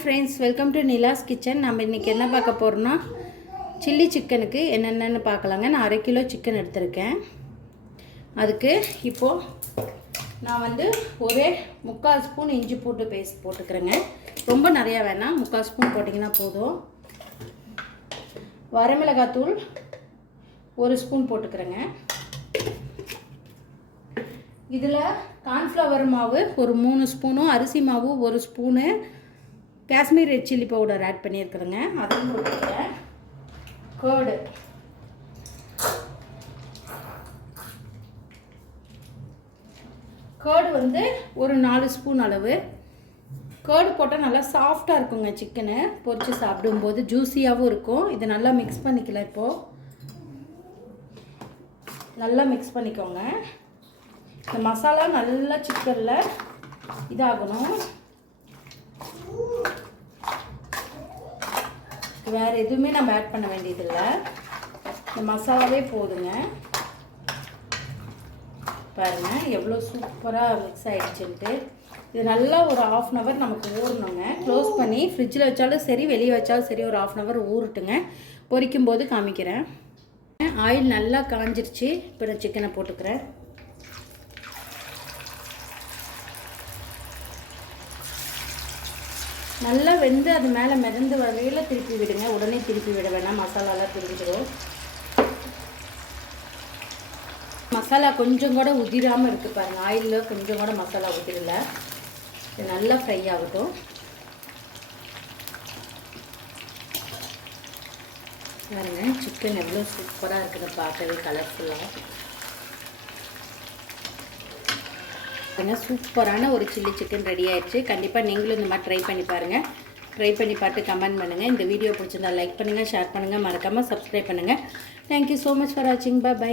Friends welcome to Nila's kitchen நம்ம இன்றைக்கி என்ன பார்க்க போகிறோன்னா சில்லி சிக்கனுக்கு என்னென்னு பார்க்கலாங்க. நான் அரை கிலோ சிக்கன் எடுத்திருக்கேன். அதுக்கு இப்போது நான் வந்து ஒரே முக்கால் ஸ்பூன் இஞ்சி போட்டு பேஸ்ட் போட்டுக்கிறேங்க. ரொம்ப நிறையா வேணாம். முக்கால் ஸ்பூன் போட்டிங்கன்னா போதும். வரமிளகாத்தூள் ஒரு ஸ்பூன் போட்டுக்கிறேங்க. இதில் கார்ன்ஃப்ளவர் மாவு ஒரு மூணு ஸ்பூனும் அரிசி மாவு ஒரு spoon Kashmir red chilli powder add பண்ணியிருக்கிறேங்க. அதையும் போட்டுக்கிறேன் கேர்டு கேர்டு வந்து ஒரு நாலு ஸ்பூன் அளவு. கேர்டு போட்டால் நல்லா சாஃப்டாக இருக்குங்க சிக்கனு. பொரித்து சாப்பிடும்போது ஜூஸியாகவும் இருக்கும். இதை நல்லா மிக்ஸ் பண்ணிக்கலாம் இப்போது நல்லா மிக்ஸ் பண்ணிக்கோங்க. இந்த மசாலா நல்லா சிக்கனில் இதாகணும். வேறு எதுவுமே நம்ம ஆட் பண்ண வேண்டியதில்லை. இந்த மசாலாவே போதுங்க. பாருங்கள் எவ்வளோ சூப்பராக மிக்ஸ் ஆகிடுச்சுன்ட்டு இது நல்லா ஒரு ஆஃப் அன் ஹவர் நமக்கு ஊறணுங்க. க்ளோஸ் பண்ணி ஃப்ரிட்ஜில் வச்சாலும் சரி வெளியே வச்சாலும் சரி ஒரு ஆஃப் அன் ஹவர் ஊறட்டுங்க. பொரிக்கும் போது காமிக்கிறேன். ஆயில் நல்லா காஞ்சிருச்சு. இப்போ நான் சிக்கனை போட்டுக்கிறேன். நல்லா வெந்து அது மேலே மிதந்து வரையில் திருப்பி விடுங்க. உடனே திருப்பி விட வேணாம். மசாலாலாம் பிரிஞ்சிடும். மசாலா கொஞ்சம் கூட உதிராமல் இருக்குது பாருங்கள் ஆயிலில் கொஞ்சம் கூட மசாலா உதிரல இது நல்லா ஃப்ரை ஆகட்டும். பாருங்கள் சிக்கன் எவ்வளோ சூப்பராக இருக்குது பார்க்கவே கலர்ஃபுல்லாக பாருங்க சூப்பரான ஒரு சில்லி சிக்கன் ரெடி ஆயிடுச்சு. கண்டிப்பாக நீங்களும் இந்த மாதிரி ட்ரை பண்ணி பாருங்கள் ட்ரை பண்ணி பார்த்து கமெண்ட் பண்ணுங்கள் இந்த வீடியோ பிடிச்சிருந்தா லைக் பண்ணுங்கள் ஷேர் பண்ணுங்கள் மறக்காமல் சப்ஸ்கிரைப் பண்ணுங்கள் தேங்க்யூ ஸோ மச் ஃபார் வாட்சிங் பா பை